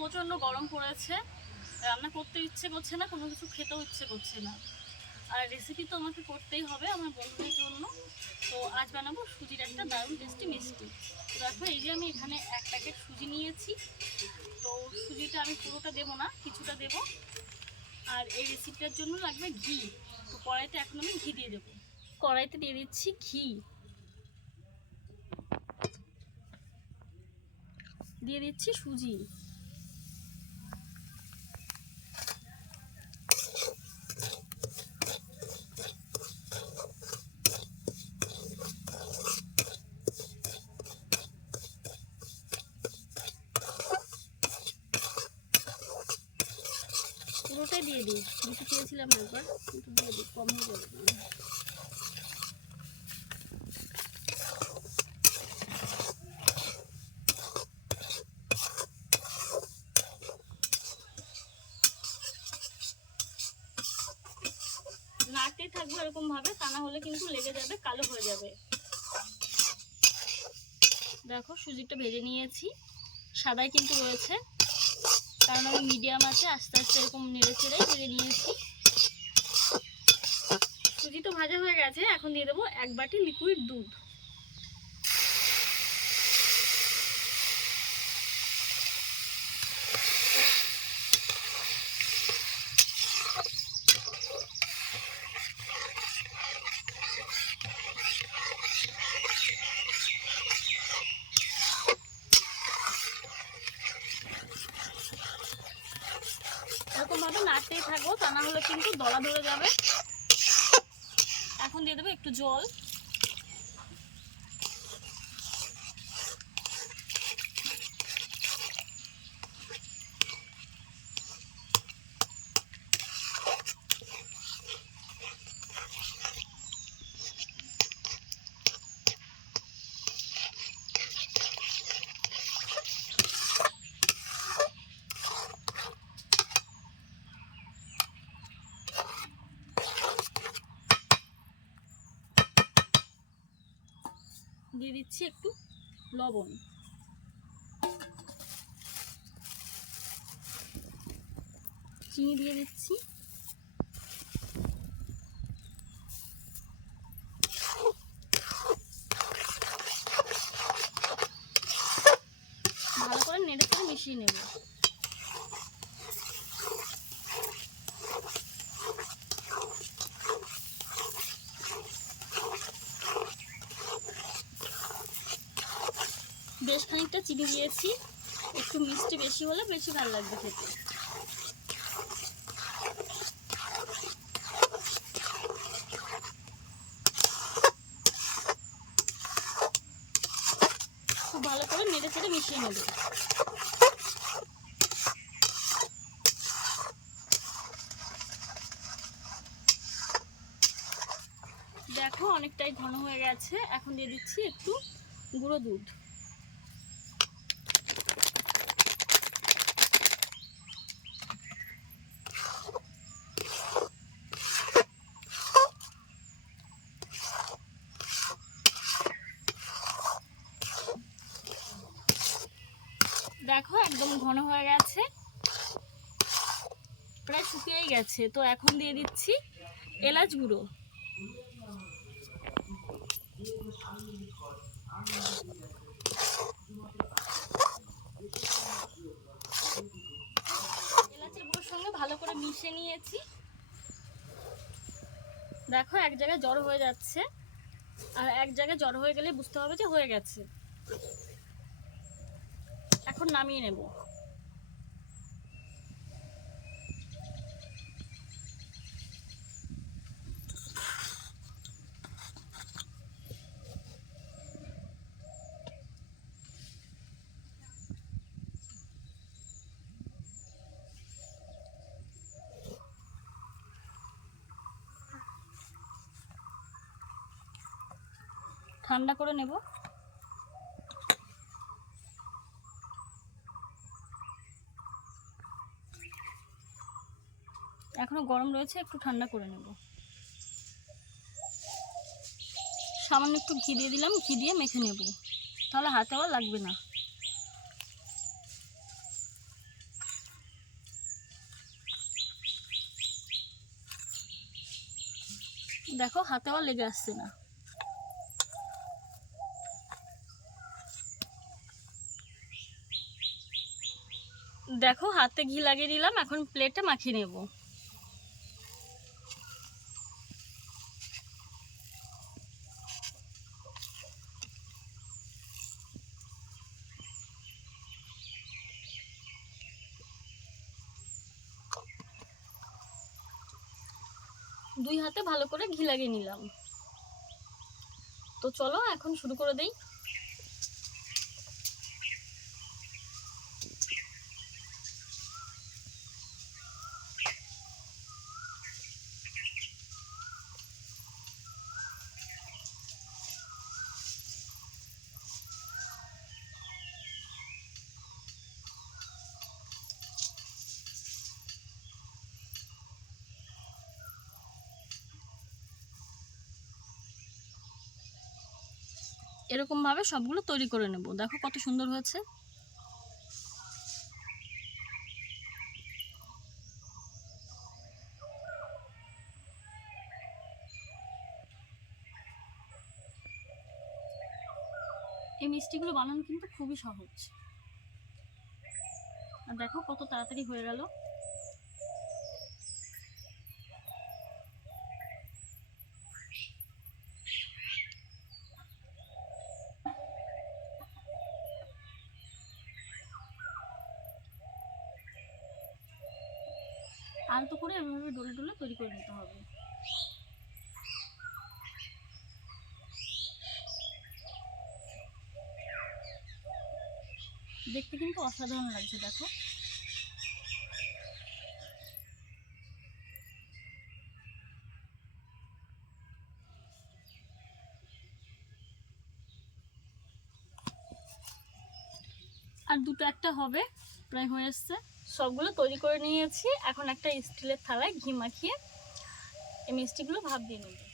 প্রচণ্ড গরম পড়েছে। রান্না করতে ইচ্ছে করছে না, কোনো কিছু খেতেও ইচ্ছে করছে না। আর রেসিপি তো আমাকে করতেই হবে আমার বন্ধুদের জন্য। তো আজ বানাবো সুজির একটা দারুণ টেস্টি মিষ্টি। তো দেখো, এই যে আমি এখানে এক প্যাকেট সুজি নিয়েছি। তো সুজিটা আমি পুরোটা দেবো না, কিছুটা দেব। আর এই রেসিপিটার জন্য লাগবে ঘি। তো কড়াইতে এখন আমি ঘি দিয়ে দেবো। কড়াইতে দিয়ে দিচ্ছি ঘি। দিয়ে দিচ্ছি সুজি পুরোটাই দিয়ে দিই থাকবে এরকম ভাবে, তা না হলে কিন্তু লেগে যাবে, কালো হয়ে যাবে। দেখো সুজিটা ভেজে নিয়েছি। সাদাই কিন্তু রয়েছে। কারণ আমি মিডিয়াম আছে, আস্তে আস্তে এরকম নেড়ে চেড়ে ভেঙে নিয়েছি। সুজি তো ভাজা হয়ে গেছে, এখন দিয়ে দেবো এক বাটি লিকুইড দুধ। ভাবে নাড়তেই থাকব, তা না হলে কিন্তু দলা ধরে যাবে। এখন দিয়ে দেবো একটু জল। দিয়ে দিচ্ছি একটু লবণ। চিনি দিয়ে দিচ্ছি। ভালো করে নেড়ে করে মিশিয়ে নেব বেশ খানিকটা চিনি দিয়েছি। একটু মিষ্টি বেশি হলে বেশি ভালো লাগবে খেতে। খুব ভালো করে নেড়ে চেড়ে মিশিয়ে নেবে। দেখো, অনেকটাই ঘন হয়ে গেছে। এখন দিয়ে দিচ্ছি একটু গুঁড়ো দুধ। দেখো একদম ঘন হয়ে গেছে। প্রায় শুকিয়েই গেছে। তো এখন দিয়ে দিচ্ছি এলাচ গুঁড়ো। এলাচের গুঁড়োর সঙ্গে ভালো করে মিশিয়ে নিয়েছি। দেখো এক জায়গায় জড়ো হয়ে যাচ্ছে। আর এক জায়গায় জড়ো হয়ে গেলে বুঝতে হবে যে হয়ে গেছে। এখন নামিয়ে নেব। ঠান্ডা করে নেব। এখনও গরম রয়েছে, একটু ঠান্ডা করে নেব। সামান্য একটু ঘি দিয়ে দিলাম, ঘি দিয়ে মেখে নেব। তাহলে হাতে আবার লাগবে না। দেখো, হাতে আবার লেগে আসছে না। দেখো, হাতে ঘি লাগিয়ে দিলাম, এখন প্লেটে মাখিয়ে নেব। দুই হাতে ভালো করে ঘি লাগিয়ে নিলাম। তো চলো এখন শুরু করে দেই। এরকম ভাবে সবগুলো তৈরি করে নেব। দেখো কত সুন্দর হয়েছে। এই মিষ্টিগুলো বানানো কিন্তু খুবই সহজ। আর দেখো কত তাড়াতাড়ি হয়ে গেল। আলতো করে এভাবে ডলে ডলে তৈরি করে নিতে হবে। দেখতে কিন্তু অসাধারণ লাগছে, দেখো। আর দুটো একটা হবে, প্রায় হয়ে এসছে। সবগুলো তৈরি করে নিয়েছি। এখন একটা স্টিলের থালায় ঘি মাখিয়ে এই মিষ্টিগুলো ভাব দিয়ে নেব।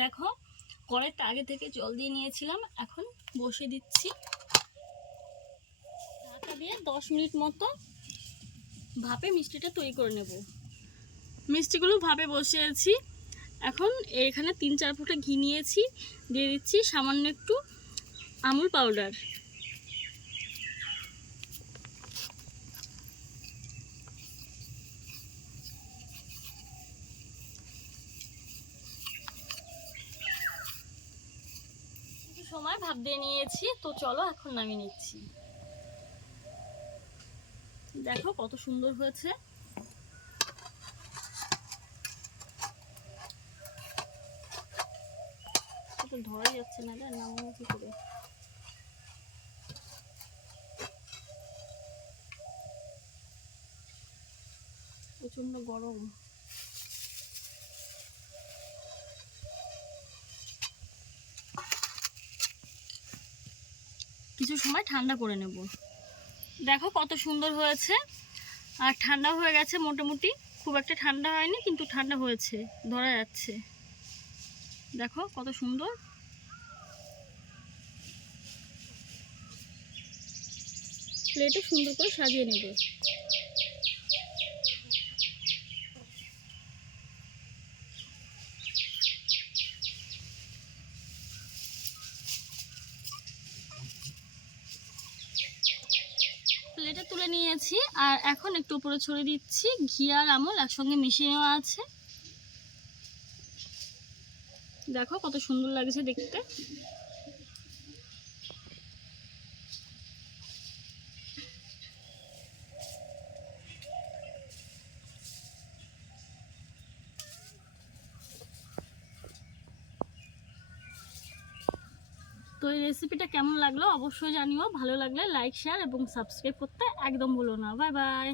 দেখো, কড়াইটা আগে থেকে জল দিয়ে নিয়েছিলাম, এখন বসে দিচ্ছি। ঢাকা দিয়ে দশ মিনিট মতো ভাপে মিষ্টিটা তৈরি করে নেব। মিষ্টিগুলো ভাপে বসিয়েছি। এখন এখানে তিন চার ফুটে ঘি নিয়েছি, দিয়ে দিচ্ছি সামান্য একটু আমুল পাউডার। সময় ভাপ দিয়ে নিয়েছি। তো চলো এখন নামিয়ে নিচ্ছি। দেখো কত সুন্দর হয়েছে। ধরাই যাচ্ছে না রে কি করে? প্রচণ্ড গরম। কিছু সময় ঠান্ডা করে নেব। দেখো কত সুন্দর হয়েছে। আর ঠান্ডা হয়ে গেছে মোটামুটি। খুব একটা ঠান্ডা হয়নি, কিন্তু ঠান্ডা হয়েছে, ধরা যাচ্ছে। দেখো কত সুন্দর। প্লেটে সুন্দর করে সাজিয়ে নেব প্লেটে তুলে নিয়েছি আর এখন একটু উপরে ছড়িয়ে দিচ্ছি। ঘি আর আমল একসঙ্গে মিশিয়ে নেওয়া আছে। দেখো কত সুন্দর লাগছে দেখতে। তো এই রেসিপিটা কেমন লাগল অবশ্যই জানিও। ভালো লাগলে লাইক শেয়ার এবং সাবস্ক্রাইব করতে একদম ভুলো না বাই বাই